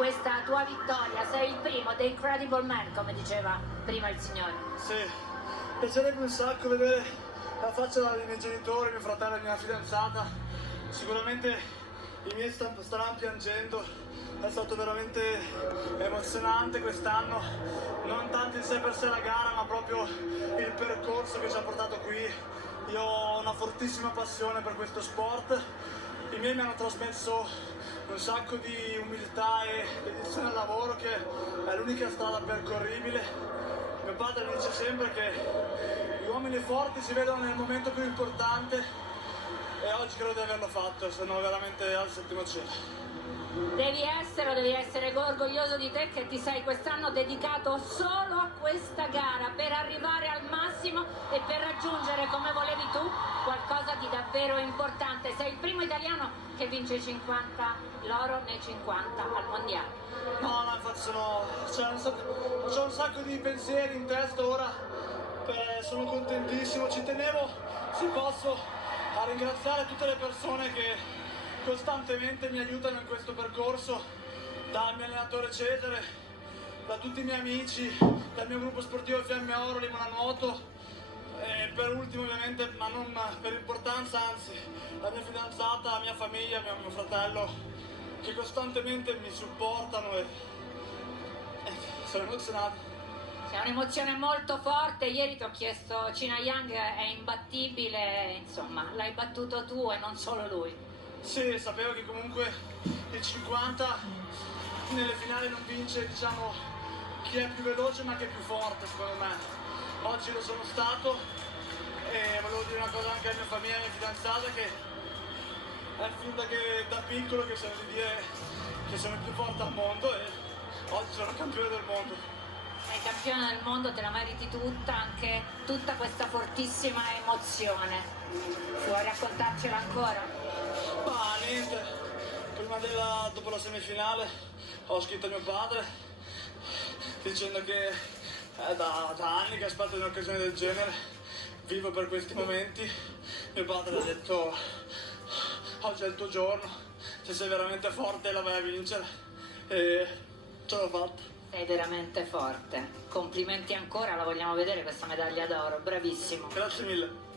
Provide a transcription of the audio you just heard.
questa tua vittoria. Sei il primo dei Incredible Man, come diceva prima il signore. Sì, piacerebbe un sacco vedere la faccia dei miei genitori, mio fratello e mia fidanzata. Sicuramente i miei staranno piangendo. È stato veramente emozionante quest'anno, non tanto in sé per sé la gara, ma proprio il percorso che ci ha portato qui. Io ho una fortissima passione per questo sport. I miei mi hanno trasmesso un sacco di umiltà e dedizione al lavoro, che è l'unica strada percorribile. Mio padre mi dice sempre che gli uomini forti si vedono nel momento più importante e oggi credo di averlo fatto, sono veramente al settimo cielo. Devi essere orgoglioso di te, che ti sei quest'anno dedicato solo a questa gara per arrivare al massimo e per raggiungere, come volevi tu, qualcosa di davvero importante. Sei il primo italiano che vince 50 l'oro nei 50 al mondiale. No, infatti c'ho un sacco di pensieri in testa ora, sono contentissimo, ci tenevo, se posso, a ringraziare tutte le persone che costantemente mi aiutano in questo percorso, dal mio allenatore Cesare, da tutti i miei amici, dal mio gruppo sportivo Fiamme Oro, Limona Nuoto, e per ultimo ovviamente, ma non per importanza, anzi, la mia fidanzata, la mia famiglia, mio fratello, che costantemente mi supportano e sono emozionato. C'è un'emozione molto forte. Ieri ti ho chiesto, Cina Yang è imbattibile, insomma, l'hai battuto tu e non solo lui. Sì, sapevo che comunque il 50 nelle finali non vince, diciamo, chi è più veloce ma che è più forte, secondo me. Oggi lo sono stato e volevo dire una cosa anche alla mia famiglia e alla mia fidanzata, che è fin da piccolo che sento di dire che sono il più forte al mondo e oggi sono campione del mondo. Sei campione del mondo, te la meriti tutta, anche tutta questa fortissima emozione. Vuoi raccontarcela ancora? Ma niente, dopo la semifinale ho scritto a mio padre dicendo che è da anni che aspetto un'occasione del genere, vivo per questi momenti. Mio padre ha detto: oggi è il tuo giorno, se sei veramente forte la vai a vincere, e ce l'ho fatta. Sei veramente forte, complimenti ancora, la vogliamo vedere questa medaglia d'oro, bravissimo. Grazie mille.